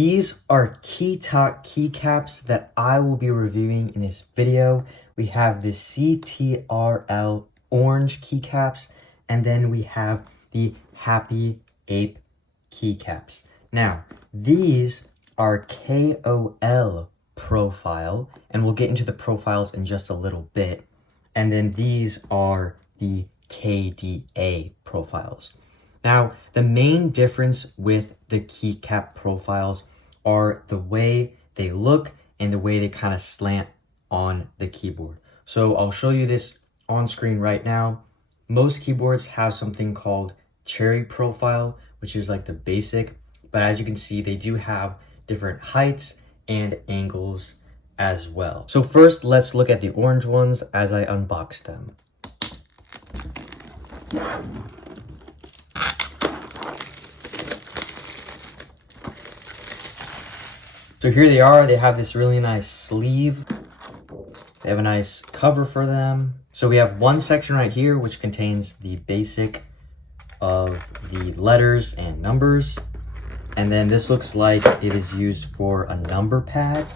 These are KeyTok keycaps that I will be reviewing in this video. We have the Ctrl orange keycaps, and then we have the Happy Ape keycaps. Now, these are KOL profile, and we'll get into the profiles in just a little bit. And then these are the KDA profiles. Now, the main difference with the keycap profiles are the way they look and the way they kind of slant on the keyboard. So I'll show you this on screen right now. Most keyboards have something called cherry profile, which is like the basic, but as you can see, they do have different heights and angles as well. So first, let's look at the orange ones as I unbox them. So here they are. They have this really nice sleeve. They have a nice cover for them. So we have one section right here, which contains the basic of the letters and numbers. And then this looks like it is used for a number pad.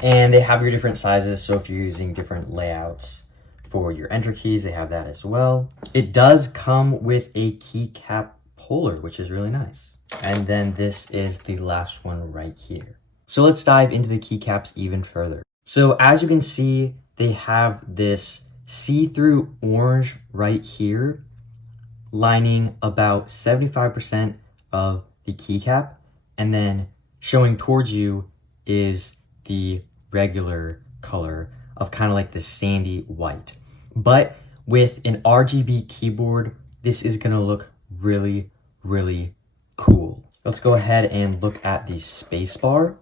And they have your different sizes. So if you're using different layouts for your enter keys, they have that as well. It does come with a keycap holder, which is really nice. And then this is the last one right here. So let's dive into the keycaps even further. So as you can see, they have this see-through orange right here, lining about 75% of the keycap. And then showing towards you is the regular color of kind of like the sandy white. But with an RGB keyboard, this is gonna look really, really cool. Let's go ahead and look at the space bar.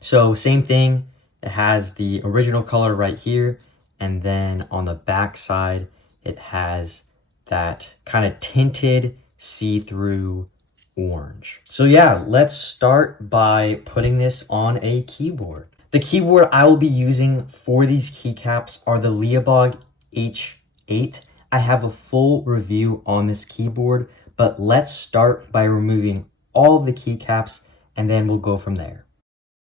So same thing, it has the original color right here, and then on the back side it has that kind of tinted see-through orange. So yeah, let's start by putting this on a keyboard. The keyboard I will be using for these keycaps are the LEOBOG Hi8. I have a full review on this keyboard, but let's start by removing all of the keycaps and then we'll go from there.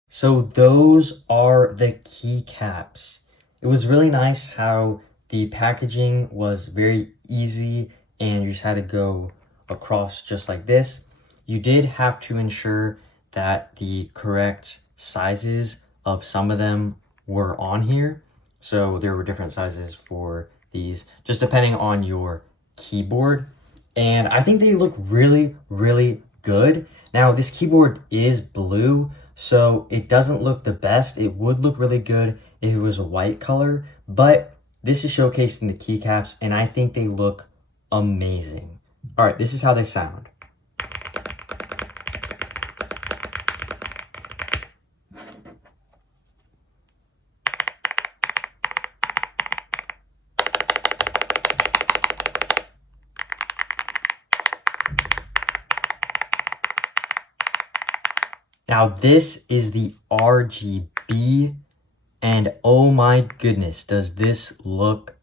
So those are the keycaps. It was really nice how the packaging was very easy and you just had to go across just like this. You did have to ensure that the correct sizes of some of them were on here. So there were different sizes for these, just depending on your keyboard. And I think they look really, really good. Now, this keyboard is blue, so it doesn't look the best. It would look really good if it was a white color, but this is showcased in the keycaps, and I think they look amazing. All right, this is how they sound. Now this is the RGB, and oh my goodness, does this look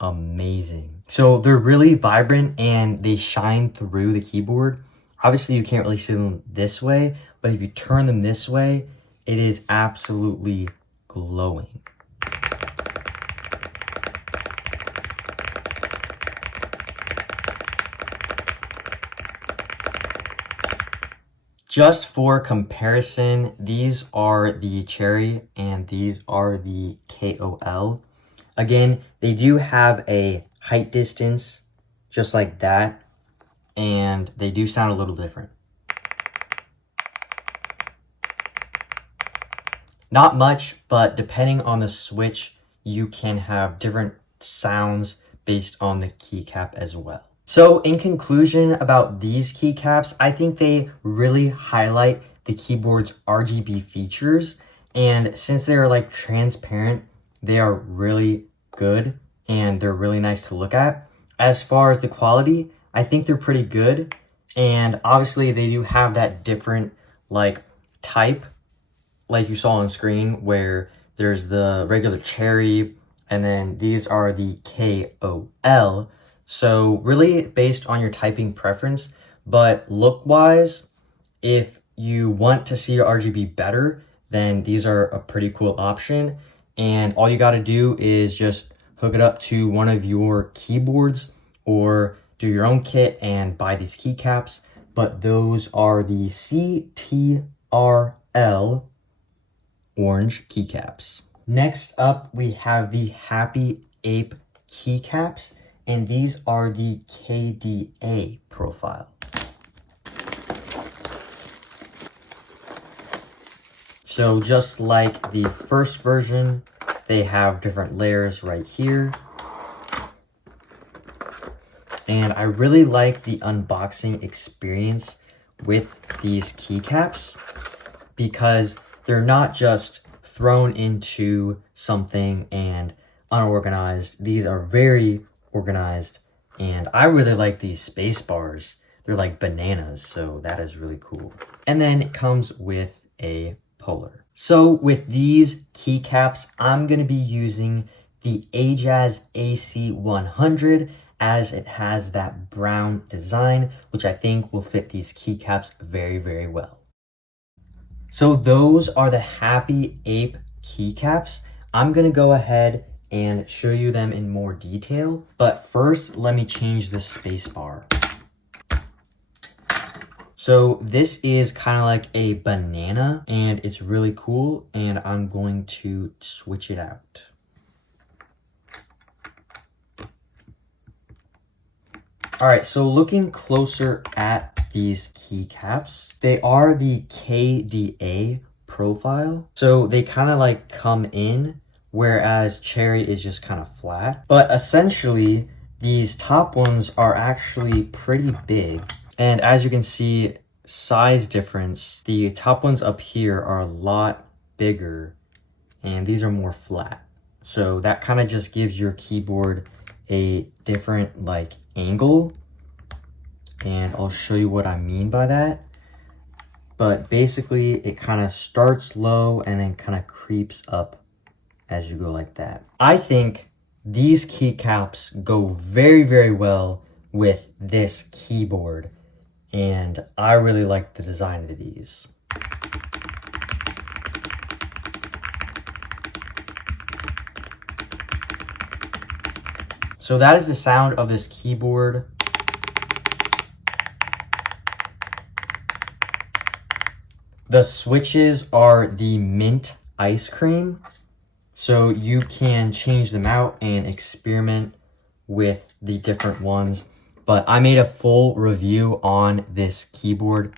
amazing. So they're really vibrant and they shine through the keyboard. Obviously you can't really see them this way, but if you turn them this way, it is absolutely glowing. Just for comparison, these are the cherry and these are the KOL. Again, they do have a height distance just like that, and they do sound a little different. Not much, but depending on the switch, you can have different sounds based on the keycap as well. So in conclusion about these keycaps, I think they really highlight the keyboard's RGB features. And since they're like transparent, they are really good and they're really nice to look at. As far as the quality, I think they're pretty good. And obviously they do have that different like type, like you saw on screen, where there's the regular cherry and then these are the KOL. So really based on your typing preference, But look-wise, if you want to see your RGB better, then these are a pretty cool option. And all you got to do is just hook it up to one of your keyboards or do your own kit and buy these keycaps. But those are the CTRL orange keycaps. Next up, we have the Happy Ape keycaps, and these are the KDA profile. So just like the first version, they have different layers right here. And I really like the unboxing experience with these keycaps because they're not just thrown into something and unorganized. These are very organized, and I really like these space bars. They're like bananas, so that is really cool. And then it comes with a puller. So with these keycaps, I'm going to be using the Ajazz AC100 as it has that brown design, which I think will fit these keycaps very, very well. So those are the Happy Ape keycaps. I'm going to go ahead and show you them in more detail. But first, let me change the space bar. So this is kind of like a banana and it's really cool, and I'm going to switch it out. All right, so looking closer at these keycaps, they are the KDA profile. So they kind of like come in, whereas Cherry is just kind of flat. But essentially, these top ones are actually pretty big. And as you can see, size difference, the top ones up here are a lot bigger and these are more flat. So that kind of just gives your keyboard a different like angle, and I'll show you what I mean by that. But basically it kind of starts low and then kind of creeps up as you go like that. I think these keycaps go very, very well with this keyboard, and I really like the design of these. So that is the sound of this keyboard. The switches are the mint ice cream, so you can change them out and experiment with the different ones. But I made a full review on this keyboard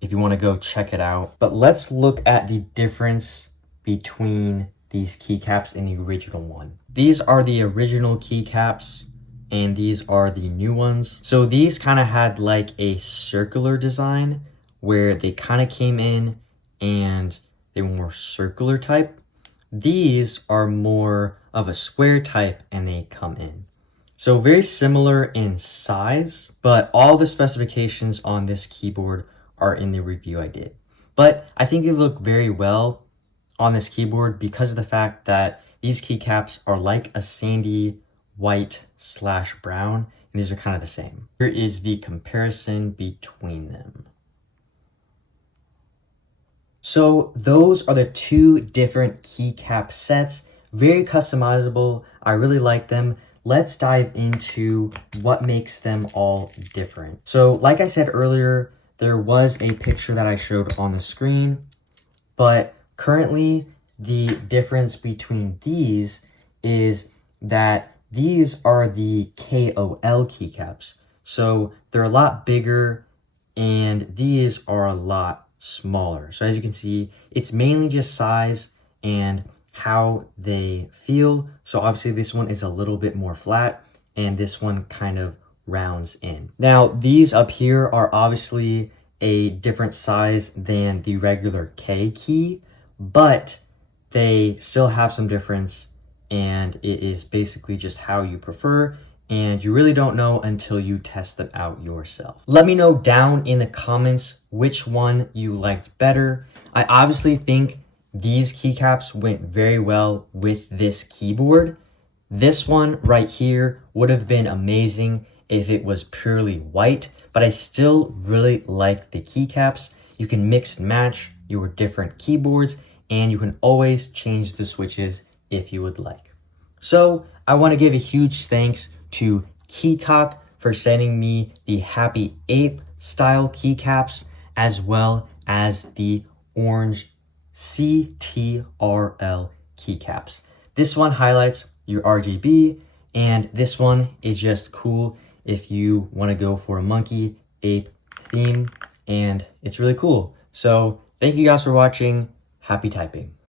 if you want to go check it out. But let's look at the difference between these keycaps and the original one. These are the original keycaps and these are the new ones. So these kind of had like a circular design where they kind of came in and they were more circular type. These are more of a square type and they come in. So very similar in size, but all the specifications on this keyboard are in the review I did. But I think they look very well on this keyboard because of the fact that these keycaps are like a sandy white / brown, and these are kind of the same. Here is the comparison between them. So those are the two different keycap sets, very customizable. I really like them. Let's dive into what makes them all different. So like I said earlier, there was a picture that I showed on the screen, but currently the difference between these is that these are the KOL keycaps. So they're a lot bigger and these are a lot smaller. So as you can see, it's mainly just size and how they feel. So obviously this one is a little bit more flat and this one kind of rounds in. Now these up here are obviously a different size than the regular K key, but they still have some difference, and it is basically just how you prefer, and you really don't know until you test them out yourself. Let me know down in the comments which one you liked better. I obviously think these keycaps went very well with this keyboard. This one right here would have been amazing if it was purely white, but I still really like the keycaps. You can mix and match your different keyboards, and you can always change the switches if you would like. So I want to give a huge thanks to KeyTok for sending me the Happy Ape style keycaps, as well as the orange CTRL keycaps. This one highlights your RGB, and this one is just cool if you want to go for a monkey ape theme, and it's really cool. So thank you guys for watching. Happy typing.